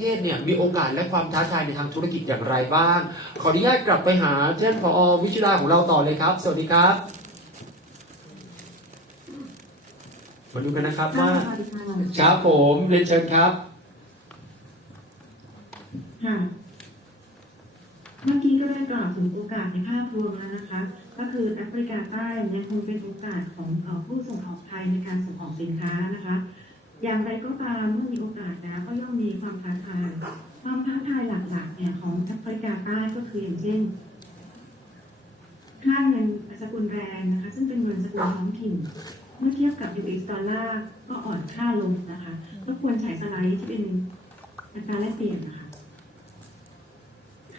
ประเทศเนี่ยมีโอกาสและความท้าทายในทางธุรกิจอย่างไรบ้าง ขออนุญาตกลับไปหาท่านผอวิชุดาของเราต่อเลยครับ สวัสดีครับมาดูกันนะครับว่าสวัสดีค่ะครับผมเรียนเชิญครับค่ะเมื่อกี้ก็ได้กล่าวถึงโอกาสในภาพรวมแล้วนะคะ ก็คือแอฟริกาใต้ยังคงเป็นโอกาสของเอ่อผู้ส่งออกไทยในการส่งออกสินค้านะคะ อย่างไรก็ตามเมื่อมีโอกาสนะก็ย่อมมีความท้าทาย ความท้าทายหลักๆเนี่ยของแอฟริกาใต้ก็คืออย่างเช่นค่าเงินสกุลแรงนะคะ ซึ่งเป็นเงินสกุลท้องถิ่น เมื่อเทียบกับ US ดอลลาร์ก็อ่อนค่าลงนะคะก็ควรใช้สไลด์ที่เป็นอัตราแลกเปลี่ยนนะคะ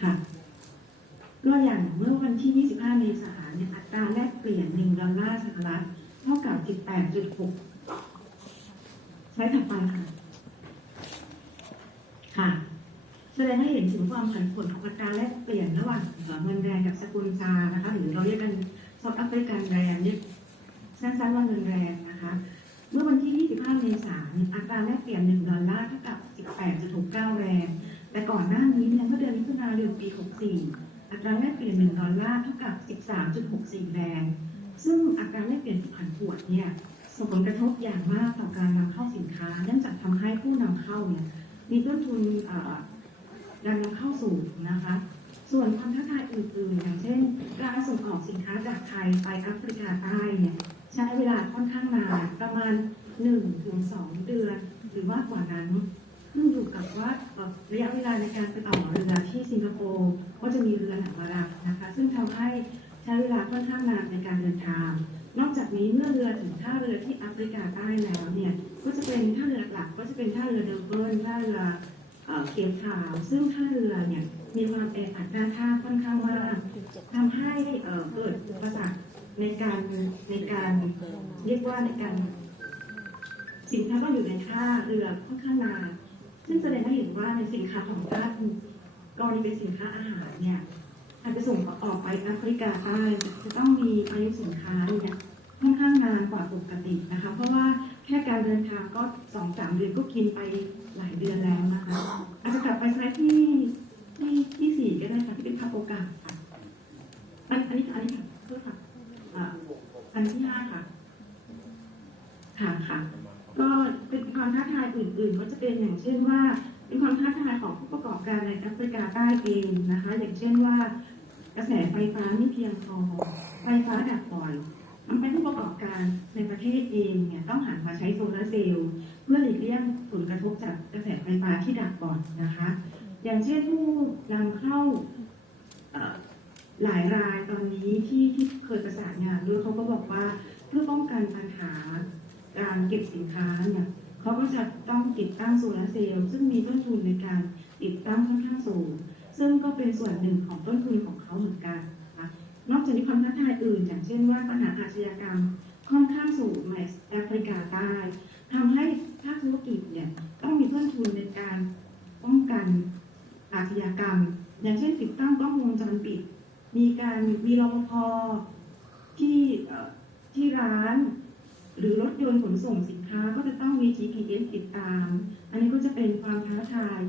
ค่ะก็อย่างเมื่อวันที่ 25 เมษายนเนี่ยอัตราแลกเปลี่ยน 1 ดอลลาร์สหรัฐเท่ากับ 18.6 ใช้ถัดไปค่ะ ค่ะ แสดงให้เห็นถึงความผันผวนของอัตราแลกเปลี่ยนระหว่างเงินแดงกับสกุลซานะคะ หรือเราเรียกกันซอฟต์แอฟริกันแรนเรียกสั้นๆว่าเงินแรงนะคะ เมื่อวันที่ 25 เมษายนอัตราแลกเปลี่ยน 1 ดอลลาร์เท่ากับ 18.69 แรง แต่ก่อนหน้านี้เนี่ยเมื่อเดือนมิถุนายนปี 64 อัตราแลกเปลี่ยน 1 ดอลลาร์เท่ากับ 13.64 แรง ซึ่งอัตราแลกเปลี่ยนผันผวนเนี่ย ส่งผลกระทบอย่างมากต่อการนำเข้าสินค้า เนื่องจากทำให้ผู้นำเข้าเนี่ยมีต้นทุนการนำเข้าสูงนะคะ ส่วนความท้าทายอื่นๆ อย่างเช่น การส่งออกสินค้าจากไทยไปแอฟริกาใต้เนี่ยใช้เวลาค่อนข้างนานประมาณ 1-2 เดือน หรือมากกว่านั้นขึ้นอยู่กับว่าระยะเวลาในการไปต่อเรือที่สิงคโปร์ก็จะมีเรือหนักมารับนะคะ ซึ่งทำให้ใช้เวลาค่อนข้างนานในการเดินทาง นอกจากนี้เมื่อเรือถึงท่าเรือที่แอฟริกาใต้แล้วเนี่ยก็จะเป็นท่าเรือหลักก็จะเป็นท่าเรือเดอร์เบิร์นท่าเรือเอ่อเคาว ซึ่งท่าเรือเนี่ยมีความแออัดหน้าท่าค่อนข้างมากทำให้เกิดอุปสรรคในการในการเรียกว่าในการสินค้าก็อยู่ในท่าเรือค่อนข้างนานซึ่งแสดงให้เห็นว่าในสินค้าของท่านกรณีเป็นสินค้าอาหารเนี่ย อาจจะส่งออกไปแอฟริกาใต้จะต้องมีอายุสินค้าเนี่ยค่อนข้างนานกว่าปกตินะคะ เพราะว่าแค่การเดินทางก็สองสามเดือนก็กินไปหลายเดือนแล้วนะคะอาจจะกลับไปใช้ที่ที่ที่สี่ก็ได้ค่ะที่เป็นภาพโอกาสค่ะอันอันนี้ค่ะอันนี้ค่ะโทษค่ะอ่าอันที่ห้าค่ะ ค่ะค่ะ ก็เป็นความท้าทายอื่น ๆ ก็จะเป็นอย่างเช่นว่าเป็นความท้าทายของผู้ประกอบการในแอฟริกาใต้เองนะคะ อย่างเช่นว่า กระแสไฟฟ้าไม่เพียงพอไฟฟ้าดับบ่อยทำให้ผู้ประกอบการในประเทศเองเนี่ยต้องหันมาใช้โซลาร์เซลล์เพื่อหลีกเลี่ยงผลกระทบจากกระแสไฟฟ้าที่ดับบ่อยนะคะ อย่างเช่นผู้นำเข้าหลายรายตอนนี้ที่ที่เคยประสานงานด้วยเขาก็บอกว่าเพื่อป้องกันปัญหาการเก็บสินค้าเนี่ยเขาก็จะต้องติดตั้งโซลาร์เซลล์ซึ่งมีต้นทุนในการติดตั้งค่อนข้างสูง ซึ่งก็เป็นส่วนหนึ่งของต้นทุนของ เขาเหมือนกันนะนอกจากนี้ความท้าทายอื่น อย่างเช่นว่าปัญหาอาชญากรรมค่อนข้างสูงในแอฟริกาใต้ทำให้ภาคธุรกิจเนี่ยต้องมีต้นทุนในการป้องกันอาชญากรรม อย่างเช่นติดตั้งกล้องวงจรปิด มีการมีรปภที่เอ่ที่ร้าน หรือรถยนต์ขนส่งสินค้าก็จะต้องมี GPS ติดตาม อันนี้ก็จะเป็นความท้าทาย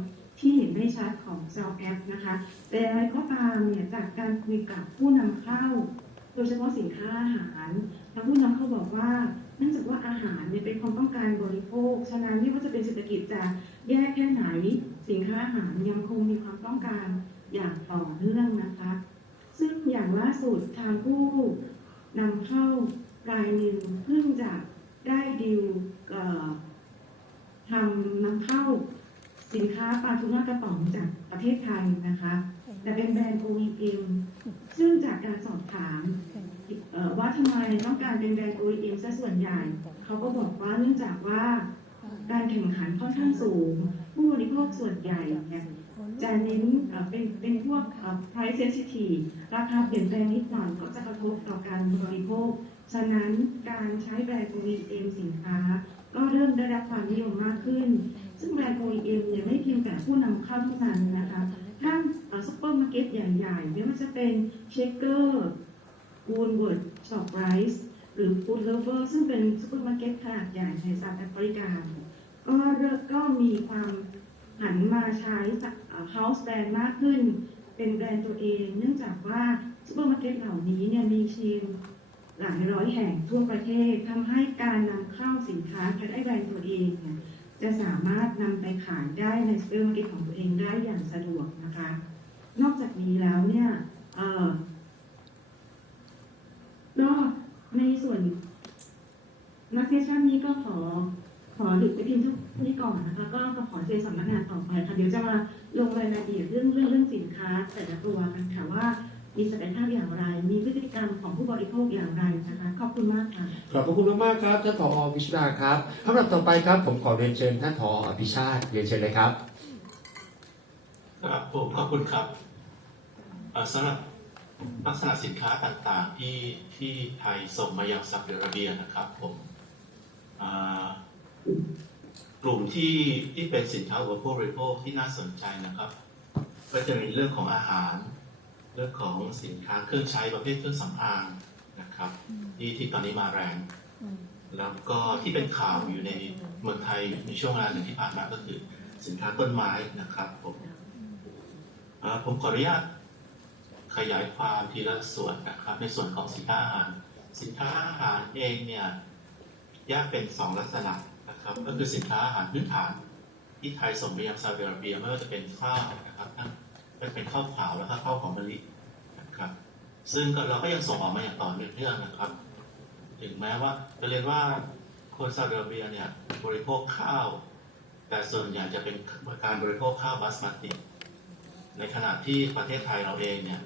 ที่เห็นได้ชัดของ s ซ l แอปนะคะ แต่อย่างไรก็ตามเนี่ยจากการคุยกับผู้นำเข้า โดยเฉพาะสินค้าอาหารทางผู้นำเขาบอกว่าเนื่องจากว่าอาหารเนี่ยเป็นความต้องการบริโภค ฉะนั้นไม่ว่าจะเป็นเศรษฐกิจจะแย่แค่ไหน สินค้าอาหารยังคงมีความต้องการอย่างต่อเนื่องนะคะ ซึ่งอย่างล่าสุดทางผู้นำเข้ารายหนึ่งเพิ่งจะได้ดิวทำนำเข้า สินค้าปลาทูน่ากระป๋องจากประเทศไทยนะคะ แต่เป็นแบรนด์ OEM ซึ่งจากการสอบถามว่าทำไมต้องการเป็นแบรนด์ OEM ซะส่วนใหญ่ เขาก็บอกว่าเนื่องจากว่าการแข่งขันค่อนข้างสูง ผู้บริโภคส่วนใหญ่เนี่ยจะเน้นเป็นเป็นพวก price sensitive ราคาเปลี่ยนแปลงนิดหน่อยก็จะกระทบต่อการบริโภค ฉะนั้นการใช้แบรนด์ OEM สินค้า ก็เริ่มได้รับความนิยมมากขึ้น ซึ่งแบรนด์ OEM เนี่ยไม่เพียงแต่ผู้นำเข้าเท่านั้นนะคะถ้าซุปเปอร์มาร์เก็ตใหญ่ๆไม่ว่าจะเป็นเชคเกอร์วูนเวิร์ดช็อปไรส์หรือฟู้ดเลเวอร์ซึ่งเป็นซุปเปอร์มาร์เก็ตขนาดใหญ่ในสหรัฐอเมริกา ก็เริ่มก็มีความหันมาใช้เฮาส์แบรนด์มากขึ้น เป็นแบรนด์ตัวเอง เนื่องจากว่าซูเปอร์มาร์เก็ตเหล่านี้เนี่ยมีเชนหลายร้อยแห่งทั่วประเทศทำให้การนำเข้าสินค้าภายใต้แบรนด์ตัวเองเนี่ย จะสามารถนำไปขายได้ในเปอร์มาร์เก็ตของตัวเองได้อย่างสะดวกนะคะ นอกจากนี้แล้วเนี่ยเอ่อก็ในส่วนนักเซสชันนี้ก็ขอขอหยุดไปเพียงเท่านี้ก่อนนะคะ ก็ขอเชิญสำนักงานต่อไปค่ะเดี๋ยวจะมาลงรายละเอียดเรื่องเรื่องเรื่องสินค้าแต่ละตัวกันค่ะว่า มีศักยภาพอย่างไร มีพฤติกรรมของผู้บริโภคอย่างไรนะคะขอบคุณมากค่ะขอบพระคุณมากๆครับท่านผอวิชดาครับลำดับต่อไปครับผมขอเรียนเชิญท่านผออภิชาติเรียนเชิญเลยครับครับผมขอบคุณครับเอ่อสำหรับลักษณะสินค้าต่างๆที่ที่ไทยส่งมายังซาอุดิอาระเบียนะครับผมอ่ากลุ่มที่ที่เป็นสินค้าอุปโภคบริโภคที่น่าสนใจนะครับ ก็จะมีเรื่องของอาหาร เรื่องของสินค้าเครื่องใช้ประเภทเครื่องสำอางนะครับที่ที่ตอนนี้มาแรง แล้วก็ที่เป็นข่าวอยู่ในเมืองไทยในช่วงเวลาหนึ่งที่ผ่านมาก็คือ สินค้าต้นไม้นะครับผมอ่าผมขออนุญาตขยายความทีละส่วนนะครับ ในส่วนของสินค้าอาหารสินค้าอาหารเองเนี่ยแยกเป็นสองลักษณะนะครับก็คือสินค้าอาหารพื้นฐานที่ไทยส่งไปยังซาอุดิอาระเบียไม่ว่าจะเป็นข้าวนะครับทั้ง เป็นข้าวขาวแล้วก็ข้าวหอมมะลินะครับ ซึ่งก็เราก็ยังส่งออกมาอย่างต่อเนื่องนะครับ ถึงแม้ว่าจะเรียนว่าคนซาอุดิอาระเบียเนี่ยบริโภคข้าว แต่ส่วนใหญ่จะเป็นการบริโภคข้าวบาสมาติในขณะที่ประเทศไทยเราเองเนี่ย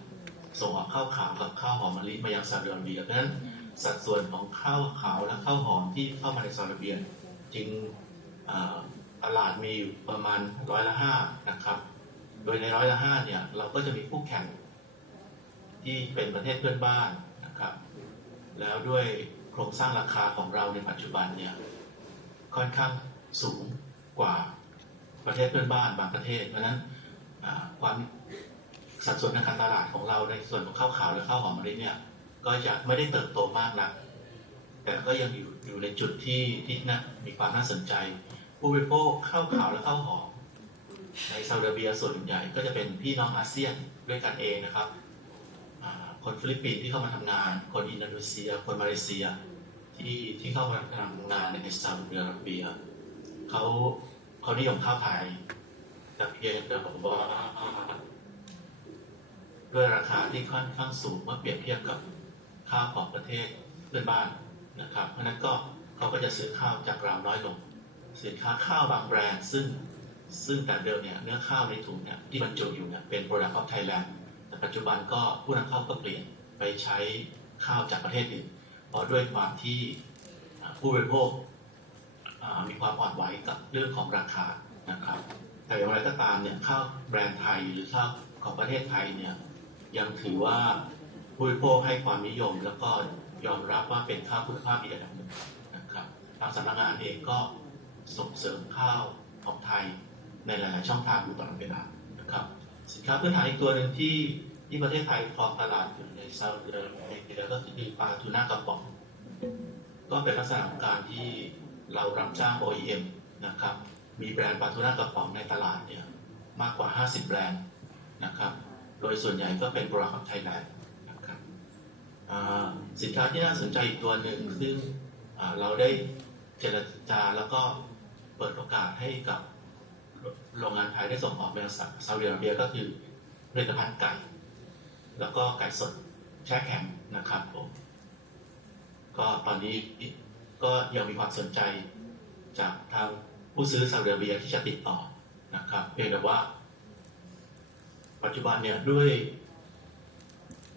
ส่งออกข้าวขาวกับข้าวหอมมะลิมายังซาอุดิอาระเบียเพราะฉะนั้นสัดส่วนของข้าวขาวและข้าวหอมที่เข้ามาในซาอุดิอาระเบีย จึงตลาดมีอยู่ประมาณร้อยละห้านะครับ โดยในร้อยละห้าเนี่ยเราก็จะมีคู่แข่งที่เป็นประเทศเพื่อนบ้านนะครับ แล้วด้วยโครงสร้างราคาของเราในปัจจุบันเนี่ยค่อนข้างสูงกว่าประเทศเพื่อนบ้านบางประเทศ เพราะนั้นความสัดส่วนทางการตลาดของเราในส่วนของข้าวขาวและข้าวหอมมะลิเนี่ยก็จะไม่ได้เติบโตมากนัก แต่ก็ยังอยู่อยู่ในจุดที่ที่น่ามีความน่าสนใจ ผู้บริโภคข้าวขาวและข้าวหอม ในซาอุดิอาระเบียส่วนใหญ่ก็จะเป็นพี่น้องอาเซียนด้วยกันเองนะครับคนฟิลิปปินส์ที่เข้ามาทำงาน คนอินโดนีเซีย คนมาเลเซียที่ที่เข้ามาทำงานในซาอุดิอาระเบียเขาเขานิยมข้าวไทยแต่เพียงแต่ว่าด้วยราคาที่ค่อนข้างสูงเมื่อเปรียบเทียบกับข้าวของประเทศเพื่อนบ้านนะครับ เพราะฉะนั้นก็เขาก็จะซื้อข้าวจากเราน้อยลงสินค้าข้าวบางแบรนด์ซึ่ง ซึ่งแต่เดิมเนี่ยเนื้อข้าวในถุงเนี่ยที่บรรจุอยู่เนี่ยเป็น product of Thailand แต่ปัจจุบันก็ผู้นำเข้าก็เปลี่ยนไปใช้ข้าวจากประเทศอื่น เพราะด้วยความที่ผู้บริโภคมีความอ่อนไหวกับเรื่องของราคานะครับ แต่อย่างไรก็ตามเนี่ยข้าวแบรนด์ไทยหรือข้าวของประเทศไทยเนี่ยยังถือว่าผู้บริโภคให้ความนิยม แล้วก็ยอมรับว่าเป็นข้าวคุณภาพดีอันดับหนึ่งนะครับทางสำนักงานเองก็ส่งเสริมข้าวของไทย ในหลายๆช่องทางอยู่ตลอดเวลานะครับ สินค้าพื้นฐานอีกตัวหนึ่งที่ที่ประเทศไทยครองตลาดอยู่ในซาอุดิอาระเบียก็คือปลาทูน่ากระป๋อง ก็เป็นลักษณะของการที่เรารับจ้าง OEM นะครับ มีแบรนด์ปลาทูน่ากระป๋องในตลาดเนี่ยมากกว่า 50 แบรนด์นะครับ โดยส่วนใหญ่ก็เป็นบริษัทไทยแลนด์นะครับสินค้าที่น่าสนใจอีกตัวหนึ่งซึ่งเราได้เจรจาแล้วก็เปิดโอกาสให้กับ โรงงานไทยได้ส่งออกไปยังซาอุดิอาระเบียก็คือผลิตภัณฑ์ไก่ แล้วก็ไก่สดแช่แข็งนะครับผมก็ตอนนี้ก็ยังมีความสนใจจากทางผู้ซื้อซาอุดิอาระเบียที่จะติดต่อนะครับเพียงแต่ว่า ปัจจุบันเนี่ยด้วย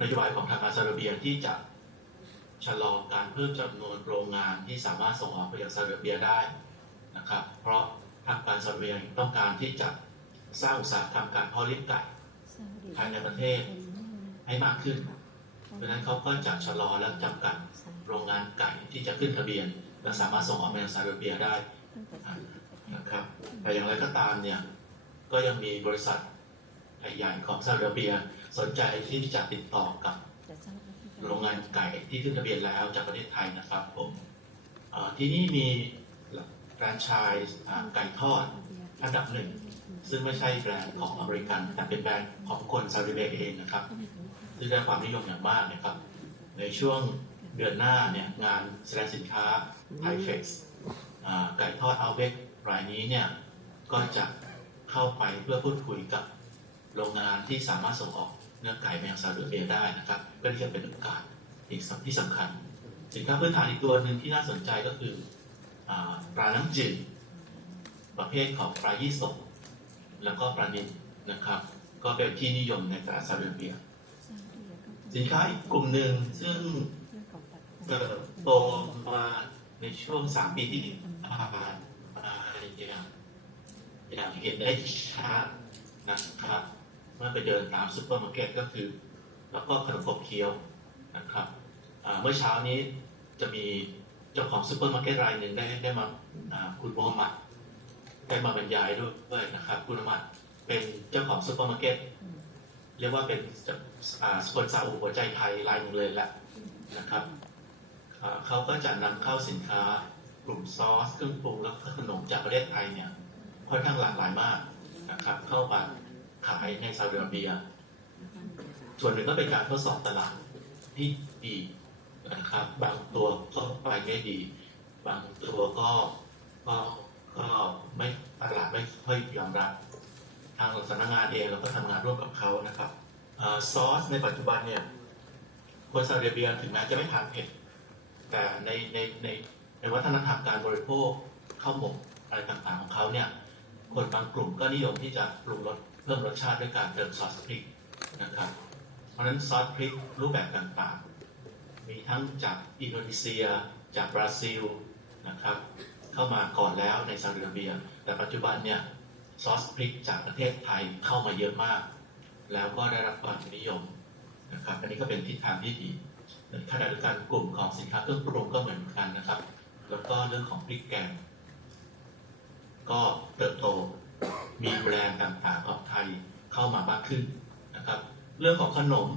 นโยบายของทางการซาอุดิอาระเบียที่จะชะลอการเพิ่มจำนวนโรงงานที่สามารถส่งออกไปยังซาอุดิอาระเบียได้นะครับ เพราะ ทางการซาอุดิอาระเบียต้องการที่จะสร้างอุตสาหกรรมการเพาะเลี้ยงไก่ภายในประเทศให้มากขึ้น เพราะฉะนั้นเขาก็จะชะลอและจำกัดโรงงานไก่ที่จะขึ้นทะเบียน และสามารถส่งออกไปยังซาอุดิอาระเบียได้นะครับแต่อย่างไรก็ตามเนี่ย ก็ยังมีบริษัทใหญ่ๆของซาอุดิอาระเบียสนใจที่จะติดต่อกับโรงงานไก่ที่ขึ้นทะเบียนแล้วจากประเทศไทยนะครับผมเอ่อที่นี่มี แฟรนไชส์ไก่ทอดอันดับหนึ่ง ซึ่งไม่ใช่แบรนด์ของอเมริกัน แต่เป็นแบรนด์ของคนซาอุดิเบเองนะครับซึ่งได้ความนิยมอย่างมากนะครับ ในช่วงเดือนหน้าเนี่ยงานแสดงสินค้าไทเฟกซ์ไก่ทอดอัลเบกรายนี้เนี่ยก็จะเข้าไปเพื่อพูดคุยกับโรงงานที่สามารถส่งออกเนื้อไก่แมงซาอุดิเบได้นะครับก็ที่จะเป็นโอกาสอีกที่สำคัญ สินค้าพื้นฐานอีกตัวหนึ่งที่น่าสนใจก็คือ ปลาน้ำจืดประเภทของปลายี่สกแล้วก็ปลานิลนะครับ ก็เป็นที่นิยมในตลาดซาอุดิอาระเบีย สินค้าอีกกลุ่มหนึ่งซึ่งเติบโตมาในช่วงสามปีที่ผ่านมาอย่างอย่างเห็นได้ชัดนะครับเมื่อไปเดินตามซูเปอร์มาร์เก็ตก็คือ แล้วก็ขนมขบเคี้ยวนะครับเมื่อเช้านี้จะมี เจ้าของซูเปอร์มาร์เก็ตรายหนึ่งได้ได้มาคุณโมฮัมหมัดได้มาบรรยายด้วยนะครับ คุณโมฮัมหมัดเป็นเจ้าของซูเปอร์มาร์เก็ตเรียกว่าเป็นอ่าคนซาอุหัวใจไทยรายหนึ่งเลยแหละนะครับเขาก็จะนำเข้าสินค้ากลุ่มซอสเครื่องปรุงแล้วก็ขนมจากประเทศไทยเนี่ยค่อนข้างหลากหลายมากนะครับ เข้ามาขายในซาอุดิอาระเบีย ส่วนหนึ่งก็เป็นการทดสอบตลาดที่ดี นะครับ บางตัวก็ไปได้ดี บางตัวก็ก็ก็ไม่ตลาดไม่ค่อยยอมรับทางสำนักงานเองเราก็ทำงานร่วมกับเขานะครับซอสในปัจจุบันเนี่ยคนซาอุดิอาระเบียถึงแม้จะไม่ทานเผ็ดแต่ในในในในวัฒนธรรมการบริโภคข้าวหมกอะไรต่างๆของเขาเนี่ยคนบางกลุ่มก็นิยมที่จะปรุงรสเพิ่มรสชาติด้วยการเติมซอสพริกนะครับ เพราะฉะนั้นซอสพริกรูปแบบต่างๆ มีทั้งจากอินโดนีเซีย จากบราซิลนะครับ เข้ามาก่อนแล้วในซาอุดิอาระเบีย แต่ปัจจุบันเนี่ยซอสพริกจากประเทศไทยเข้ามาเยอะมาก แล้วก็ได้รับความนิยมนะครับอันนี้ก็เป็นทิศทางที่ดีในขณะเดียวกันกลุ่มของสินค้าเครื่องปรุงก็เหมือนกันนะครับ แล้วก็เรื่องของพริกแกง ก็เติบโตมีแบรนด์ต่างๆของไทยเข้ามามากขึ้นนะครับ เรื่องของขนม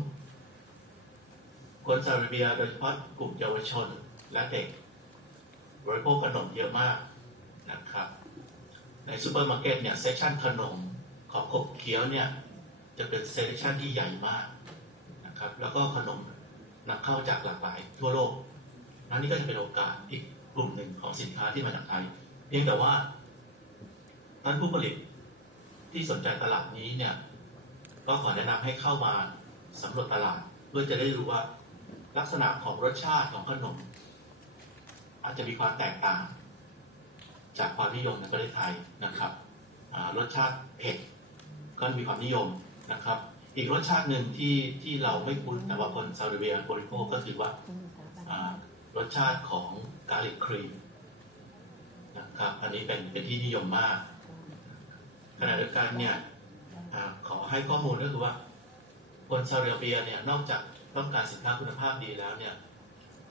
คนซาอุดิอาระเบียโดยเฉพาะกลุ่มเยาวชนและเด็กบริโภคขนมเยอะมากนะครับ ในซูเปอร์มาร์เก็ตเนี่ยเซสชันขนมของขบเคี้ยวเนี่ยจะเป็นเซสชันที่ใหญ่มากนะครับ แล้วก็ขนมนำเข้าจากหลากหลายทั่วโลกนั่นนี่ก็จะเป็นโอกาสอีกกลุ่มหนึ่งของสินค้าที่มาจากไทย เพียงแต่ว่าท่านผู้ผลิตที่สนใจตลาดนี้เนี่ยก็ขอแนะนำให้เข้ามาสำรวจตลาด เพื่อจะได้รู้ว่า ลักษณะของรสชาติของขนม อาจจะมีความแตกต่าง จากความนิยมในประเทศไทยนะครับรสชาติเผ็ดก็มีความนิยมนะครับ อีกรสชาติหนึ่งที่ที่เราไม่คุ้นแต่ว่าคนซาอุดิอาระเบียบริโภคก็คือว่ารสชาติของกาลิกครีมนะครับอันนี้เป็นเป็นที่นิยมมากขณะเดียวกันเนี่ยอขอให้ข้อมูลก็คือว่าคนซาอุดิอาระเบียเนี่ยนอกจาก ต้องการสินค้าคุณภาพดีแล้วเนี่ย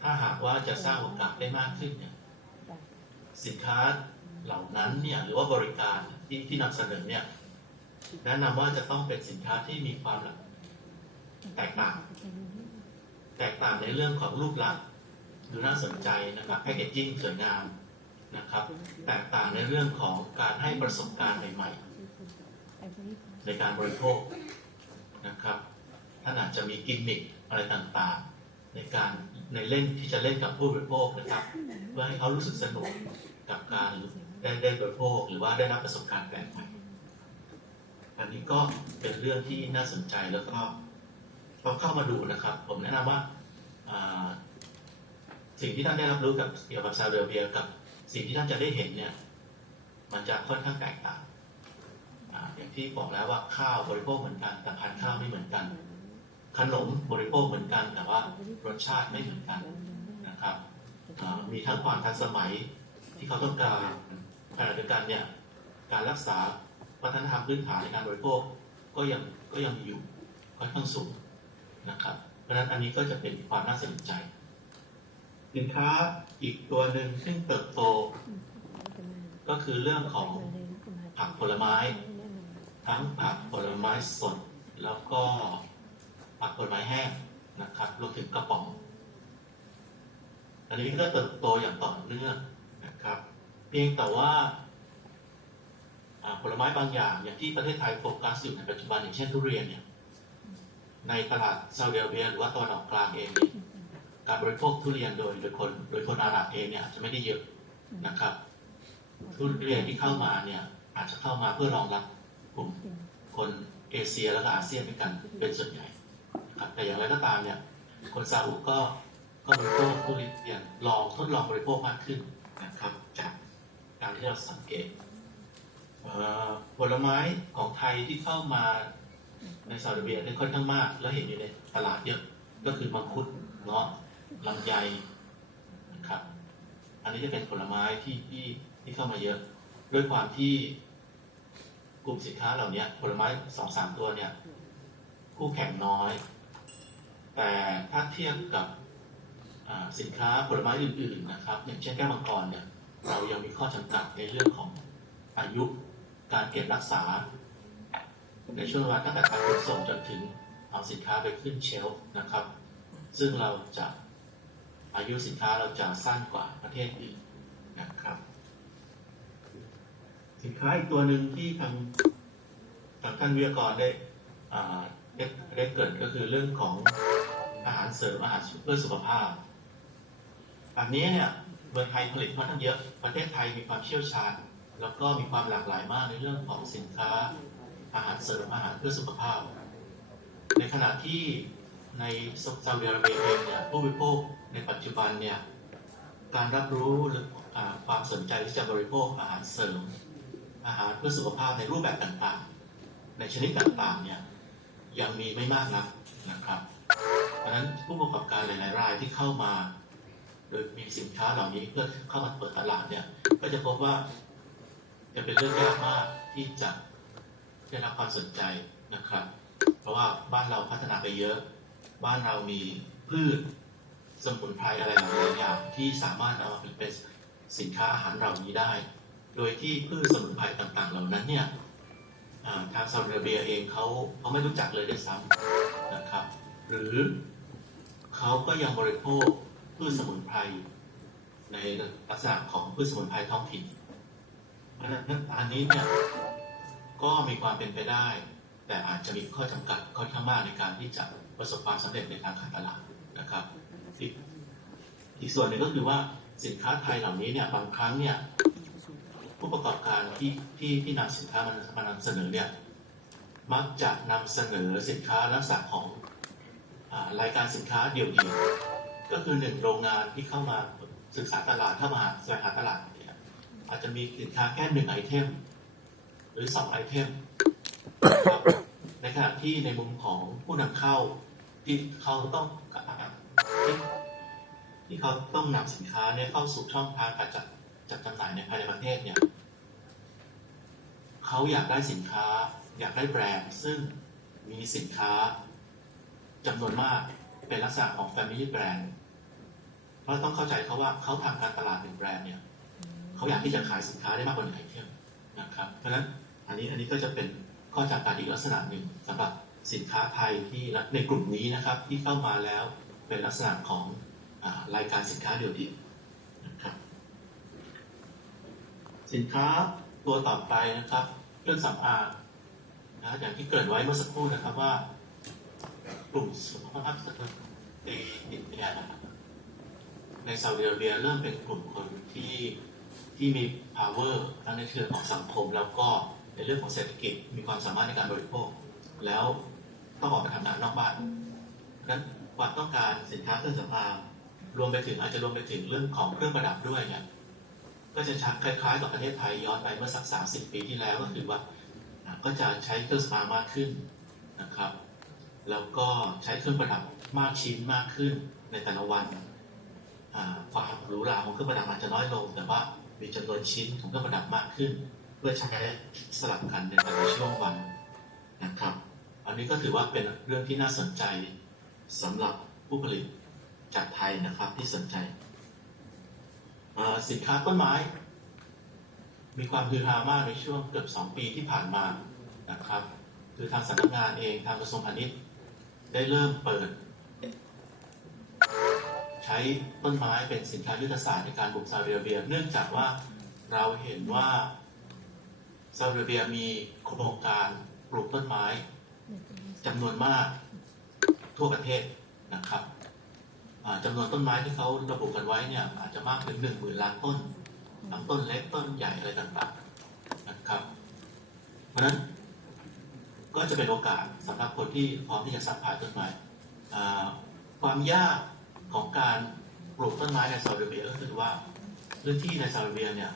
ถ้าหากว่าจะสร้างโอกาสได้มากขึ้นเนี่ยสินค้าเหล่านั้นเนี่ยหรือว่าบริการที่ที่นำเสนอเนี่ยแนะนำว่าจะต้องเป็นสินค้าที่มีความแตกต่าง แตกต่างในเรื่องของรูปลักษณ์ดูน่าสนใจนะครับแพคเกจจิ้งสวยงามนะครับ แตกต่างในเรื่องของการให้ประสบการณ์ใหม่ๆในการบริโภคนะครับท่านอา จจะมีกิมมิคอะไรต่างๆ ในการในเล่นที่จะเล่นกับผู้บริโภคนะครับ เพื่อให้เขารู้สึกสนุกกับการได้ได้บริโภค หรือว่าได้รับประสบการณ์แปลกใหม่อันนี้ก็เป็นเรื่องที่น่าสนใจแล้วก็ต้องเข้ามาดูนะครับ ผมแนะนำว่าอ่าสิ่งที่ท่านได้รับรู้กับเกี่ยวกับซาอุดิอรเบียกับสิ่งที่ท่านจะได้เห็นเนี่ย มันจะค่อนข้างแตกต่างออย่างที่บอกแล้วว่าข้าวบริโภคเหมือนกันแต่พันธุ์ข้าวไม่เหมือนกัน ขนมบริโภคเหมือนกันแต่ว่ารสชาติไม่เหมือนกันนะครับมีทั้งความทันสมัยที่เขาต้องการขณะเดียวกันเนี่ยการรักษาวัฒนธรรมพื้นฐานในการบริโภคก็ยังก็ยังมีอยู่ค่อนข้างสูงนะครับ เพราะฉะนั้นอันนี้ก็จะเป็นความน่าสนใจสินค้าอีกตัวหนึ่งซึ่งเติบโต ก็คือเรื่องของผักผลไม้ ทั้งผักผลไม้สดแล้วก็ ผักผลไม้แห้งนะครับรวมถึงกระป๋อง อันนี้ก็เติบโตอย่างต่อเนื่องนะครับ เพียงแต่ว่าผลไม้บางอย่างอย่างที่ประเทศไทยโฟกัสอยู่ในปัจจุบันอย่างเช่นทุเรียนเนี่ยในตลาดซาอุดิอาระเบียหรือว่าตะวันออกกลางเองเชียการบริโภคทุเรียนโดยโดยคนโดยคนอาหรับเองเนี่ยอาจจะไม่ได้เยอะนะครับ ทุเรียนที่เข้ามาเนี่ยอาจจะเข้ามาเพื่อรองรับกลุ่มคนเอเชียแล้วก็อาเซียนด้วยกันเป็นส่วนใหญ่ แต่อย่างไรก็ตามเนี่ย คนซาอุก็ก็บริโภคทุเรียลองทดลองบริโภคมากขึ้นนะครับจากการที่เราสังเกตผลไม้ของไทยที่เข้ามาในซาอุดิอาระเบียเนี่ยค่อนข้างมาก แล้วเห็นอยู่ในตลาดเยอะก็คือมังคุดเงาะลำไยนะครับ อันนี้จะเป็นผลไม้ที่ที่ที่เข้ามาเยอะ ด้วยความที่กลุ่มสินค้าเหล่านี้ผลไม้สองสามตัวเนี่ย คู่แข่งน้อย แต่ถ้าเทียบกับสินค้าผลไม้อื่น ๆนะครับ อย่างเช่นแก้วมังกรเนี่ยเรายังมีข้อจำกัดในเรื่องของอายุการเก็บรักษา ในช่วงเวลาตั้งแต่การขนส่งจนถึงเอาสินค้าไปขึ้นเชลฟ์นะครับ ซึ่งเราจะอายุสินค้าเราจะสั้นกว่าประเทศอื่นนะครับ สินค้าอีกตัวหนึ่งที่ทางทางท่านวิทยากรได้ อ่าได้เกิดก็คือเรื่องของอาหารเสริมอาหารเพื่อสุขภาพ อันนี้เนี่ยเมืองไทยผลิตค่อนข้างเยอะ ประเทศไทยมีความเชี่ยวชาญ แล้วก็มีความหลากหลายมากในเรื่องของสินค้า อาหารเสริมอาหารเพื่อสุขภาพ ในขณะที่ในซาอุดิอาระเบียเองเนี่ยผู้บริโภคในปัจจุบันเนี่ยการรับรู้หรือความสนใจที่จะบริโภคอาหารเสริม อาหารเพื่อสุขภาพในรูปแบบต่างๆ ในชนิดต่างๆเนี่ย ยังมีไม่มากนักนะครับ เพราะฉะนั้นผู้ประกอบการหลาย ๆ รายที่เข้ามา โดยมีสินค้าเหล่านี้เพื่อเข้ามาเปิดตลาดเนี่ย ก็จะพบว่าจะเป็นเรื่องยากมากที่จะได้รับความสนใจนะครับ เพราะว่าบ้านเราพัฒนาไปเยอะ บ้านเรามีพืชสมุนไพรอะไรหลายอย่างที่สามารถเอามาเป็นสินค้าอาหารเหล่านี้ได้ โดยที่พืชสมุนไพรต่าง ๆ เหล่านั้นเนี่ย ทางซาอุดิอาระเบียเองเขาเขาไม่รู้จักเลยด้วยซ้ำนะครับ หรือเขาก็ยังบริโภคพืชสมุนไพรในลักษณะของพืชสมุนไพรท้องถิ่นนั้นอันนี้เนี่ยก็มีความเป็นไปได้ แต่อาจจะมีข้อจำกัดค่อนข้างมากในการที่จะประสบความสำเร็จในทางการตลาดนะครับอีกส่วนหนึ่งก็คือว่าสินค้าไทยเหล่านี้เนี่ยบางครั้งเนี่ย ผู้ประกอบการที่ที่ที่นำสินค้ามามานำเสนอเนี่ยมักจะนำเสนอสินค้าลักษณะของอรายการสินค้าเดี่ยวๆก็คือหนึ่งโรงงานที่เข้ามาศึกษาตลาดเข้ามาแสวงหาตลาดเนี่ยอาจจะมีสินค้าแค่หนึ่งไอเทมหรือสองไอเทมนะครับในขณะที่ในมุมของผู้นำเข้าที่เขาต้องที่ที่เขาต้องนำสินค้าเนี่ยเข้าสู่ช่องทางการจัด จัดจำหน่ายในภายในประเทศเนี่ยเขาอยากได้สินค้า อยากได้แบรนด์ซึ่งมีสินค้าจำนวนมากเป็นลักษณะของ Family Brand เพราะต้องเข้าใจเขาว่าเขาทำการตลาดหนึ่งแบรนด์เนี่ยเขาอยากที่จะขายสินค้าได้มากกว่าหนึ่งไอเทมนะครับ เพราะฉะนั้นอันนี้อันนี้ก็จะเป็นข้อจำกัดอีกลักษณะหนึ่งสำหรับสินค้าไทยที่ในกลุ่มนี้นะครับ ที่เข้ามาแล้วเป็นลักษณะของอรายการสินค้าเดี่ยวๆนะครับ สินค้าตัวต่อไปนะครับเครื่องสำอางนะอย่างที่เกริ่นไว้เมื่อสักครู่นะครับว่ากลุ่มสุขภาพสตรีเนี่ยนะครับในซาอุดิอาระเบียเริ่มเป็นกลุ่มคนที่ที่มี power ทั้งในเชิงของสังคม แล้วก็ในเรื่องของเศรษฐกิจมีความสามารถในการบริโภค แล้วต้องออกไปทำงานนอกบ้านดังนั้นความต้องการสินค้าเครื่องสำอางรวมไปถึงอาจจะรวมไปถึงเรื่องของเครื่องประดับด้วยเนี่ย ก็จะชักคล้ายๆกับประเทศไทยย้อนไปเมื่อสักสามสิบปีที่แล้วก็คือว่าก็จะใช้เครื่องสำอามากขึ้นนะครับ แล้วก็ใช้เครื่องประดับมากชิ้นมากขึ้นในแต่ละวันความหรูหราของเครื่องประดับอาจจะน้อยลง แต่ว่ามีจำนวนชิ้นของเครื่องประดับมากขึ้น เพื่อใช้สลับกันในแต่ละช่วงวันนะครับ อันนี้ก็ถือว่าเป็นเรื่องที่น่าสนใจสำหรับผู้ผลิตจากไทยนะครับที่สนใจ สินค้าต้นไม้ มีความฮือฮามากในช่วงเกือบสองปีที่ผ่านมานะครับ คือทางสำนักงานเองทางกระทรวงพาณิชย์ได้เริ่มเปิด ใช้ต้นไม้เป็นสินค้ายุทธศาสตร์ในการบุกซาอุดิอาระเบีย เนื่องจากว่าเราเห็นว่าซาอุดิอาระเบียมีโครงการปลูกต้นไม้จำนวนมากทั่วประเทศนะครับ อ่าจำนวนต้นไม้ที่เขาระบุกันไว้เนี่ยอาจจะมากถึงหนึ่งหมื่นล้านต้นทั้งต้นเล็กต้นใหญ่อะไรต่างๆนะครับ เพราะฉะนั้นก็จะเป็นโอกาสสำหรับคนที่พร้อมที่จะซัพพลายต้นไม้ความยากของการปลูกต้นไม้ในซาอุดิอาระเบียก็คือว่าพื้นที่ในซาอุดิอาระเบียเนี่ย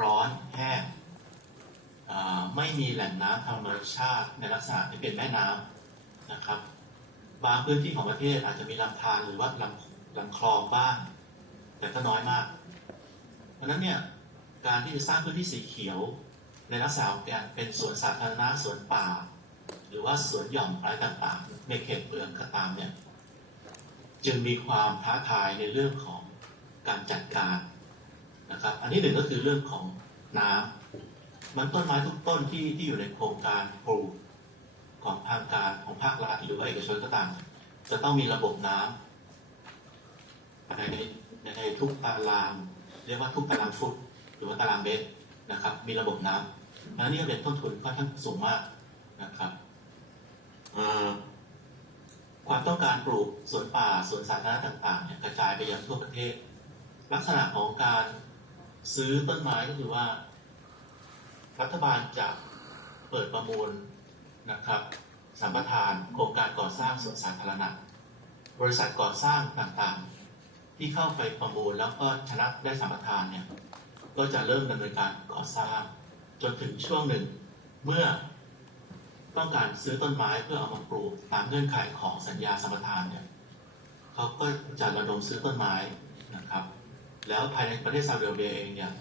ร้อนแห้งไม่มีแหล่งน้ำธรรมชาติในลักษณะที่เป็นแม่น้ำนะครับ บางพื้นที่ของประเทศอาจจะมีลำธารหรือว่าลำลำคลองบ้าง แต่ก็น้อยมาก เพราะนั้นเนี่ยการที่จะสร้างพื้นที่สีเขียว ในลักษณะของการเป็นสวนสาธารณะสวนป่า หรือว่าสวนหย่อมอะไรต่างๆ ในเขตเมืองก็ตามเนี่ยจึงมีความท้าทายในเรื่องของการจัดการนะครับ อันที่หนึ่งก็คือเรื่องของน้ำมันต้นไม้ทุกต้นที่ที่อยู่ในโครงการปลูก ของทางการของภาครัฐหรือว่าเอกชนก็ตามจะต้องมีระบบน้ำในในในทุกตาราง เรียกว่าทุกตารางฟุตหรือว่าตารางเมตรนะครับ มีระบบน้ำอันนี้ก็เป็นต้นทุนค่อนข้างสูงมากนะครับความต้องการปลูกสวนป่าสวนสาธารณะต่างๆเนี่ยกระจายไปยังทั่วประเทศ ลักษณะของการซื้อต้นไม้ก็คือว่า รัฐบาลจะเปิดประมูล นะครับสัมปทานโครงการก่อสร้างสวนสาธารณะ บริษัทก่อสร้างต่างๆ ที่เข้าไปประมูลแล้วก็ชนะได้สัมปทานเนี่ยก็จะเริ่มดำเนินการก่อสร้าง จนถึงช่วงหนึ่ง เมื่อต้องการซื้อต้นไม้เพื่อเอามาปลูกตามเงื่อนไขของสัญญาสัมปทานเนี่ยเขาก็จะระดมซื้อต้นไม้นะครับ แล้วภายในประเทศซาอุดิอาระเบียเองเนี่ย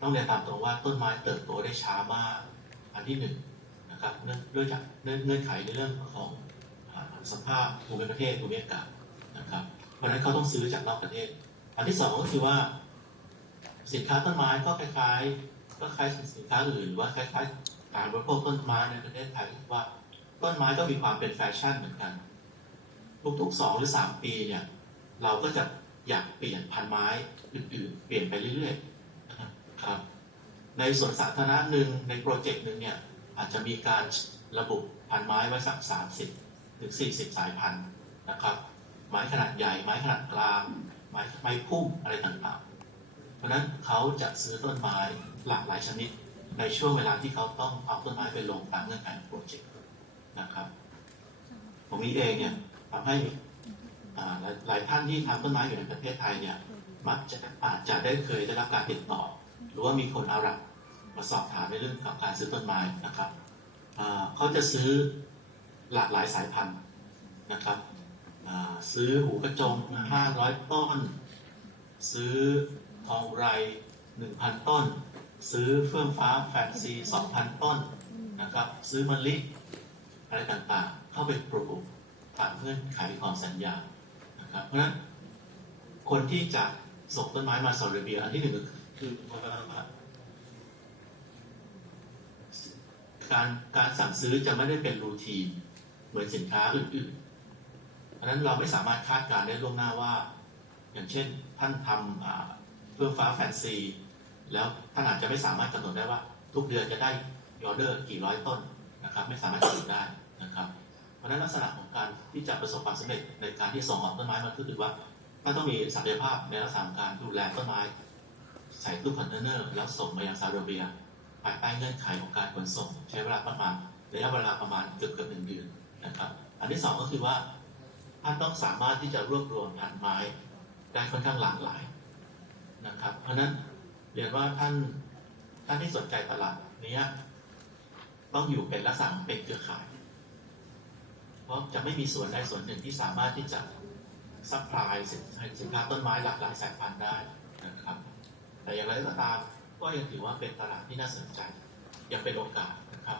ต้องเรียนตามตรงว่าต้นไม้เติบโตได้ช้ามาก อันที่หนึ่ง ด้วยจากเนื่องเงื่อนไขในเรื่องของสภาพภูมิประเทศภูมิอากาศนะครับ เพราะฉะนั้นเขาต้องซื้อจากนอกประเทศ อันที่สองก็คือว่า สินค้าต้นไม้ก็คล้ายๆก็คล้ายสินค้าอื่นหรือว่าคล้ายๆการบริโภคต้นไม้ในประเทศไทยว่าต้นไม้ก็มีความเป็นแฟชั่นเหมือนกันทุกๆสองหรือสามปีเนี่ยเราก็จะอยากเปลี่ยนพันไม้อื่นๆ เปลี่ยนไปเรื่อยๆครับในส่วนสาธารณะหนึ่งในโปรเจกต์หนึ่งเนี่ย อาจจะมีการระบุพันไม้ไว้สักสามสิบถึงสี่สิบสายพันธุ์นะครับ ไม้ขนาดใหญ่ ไม้ขนาดกลาง ไม้ไม้พุ่มอะไรต่างๆ เพราะฉะนั้นเขาจะซื้อต้นไม้หลากหลายชนิด ในช่วงเวลาที่เขาต้องเอาต้นไม้ไปลงตามเงื่อนไขโปรเจกต์นะครับผมนี้เองเนี่ยทำให้หลายหลายท่านที่ทำต้นไม้อยู่ในประเทศไทยเนี่ยมักจะอาจจะได้เคยได้รับการติดต่อ หรือว่ามีคนอาหรับ มาสอบถามในเรื่องของการซื้อต้นไม้นะครับเขาจะซื้อหลากหลายสายพันธุ์นะครับซื้อหูกระจง500 ต้น ซื้อทองไร 1,000 ต้น ซื้อเฟื่องฟ้าแฟนซี 2,000 ต้นนะครับ ซื้อมะลิอะไรต่างๆ เข้าไปปลูกตามเงื่อนไขของสัญญานะครับ เพราะฉะนั้นคนที่จะส่งต้นไม้มาซาอุดิอาระเบียอันที่หนึ่งก็คือ การการสั่งซื้อจะไม่ได้เป็นรูทีนเหมือนสินค้าอื่นๆเพราะนั้นเราไม่สามารถคาดการณ์ได้ล่วงหน้าว่า อย่างเช่นท่านทำเพื่อฟ้าแฟนซี แล้วท่านอาจจะไม่สามารถกำหนดได้ว่า ทุกเดือนจะได้ออเดอร์กี่ร้อยต้นนะครับ ไม่สามารถกำหนดได้นะครับ เพราะนั้นลักษณะของการที่จะประสบความสำเร็จในการที่ส่งออกต้นไม้มันก็คือว่ามันต้องมีศักยภาพในลักษณะการดูแลต้นไม้ใส่ตู้คอนเทนเนอร์แล้วส่งมายังซาอุดิอาระเบีย ภายใต้เงื่อนไขของการขนส่ง ใช้เวลาประมาณระยะเวลาประมาณเกือบเกือบหนึ่งเดือนนะครับ อันที่สองก็คือว่าท่านต้องสามารถที่จะรวบรวมพันไม้ได้ค่อนข้างหลากหลายนะครับ เพราะฉะนั้นเรียนว่าท่านท่านที่สนใจตลาดเนี้ยต้องอยู่เป็นลักษณะเป็นเครือข่าย เพราะจะไม่มีส่วนใดส่วนหนึ่งที่สามารถที่จะซัพพลายสินค้าต้นไม้หลากหลายสายพันธุ์ได้นะครับ แต่อย่างไรก็ตาม ก็ยังถือว่าเป็นตลาดที่น่าสนใจยังเป็นโอกาสนะครับ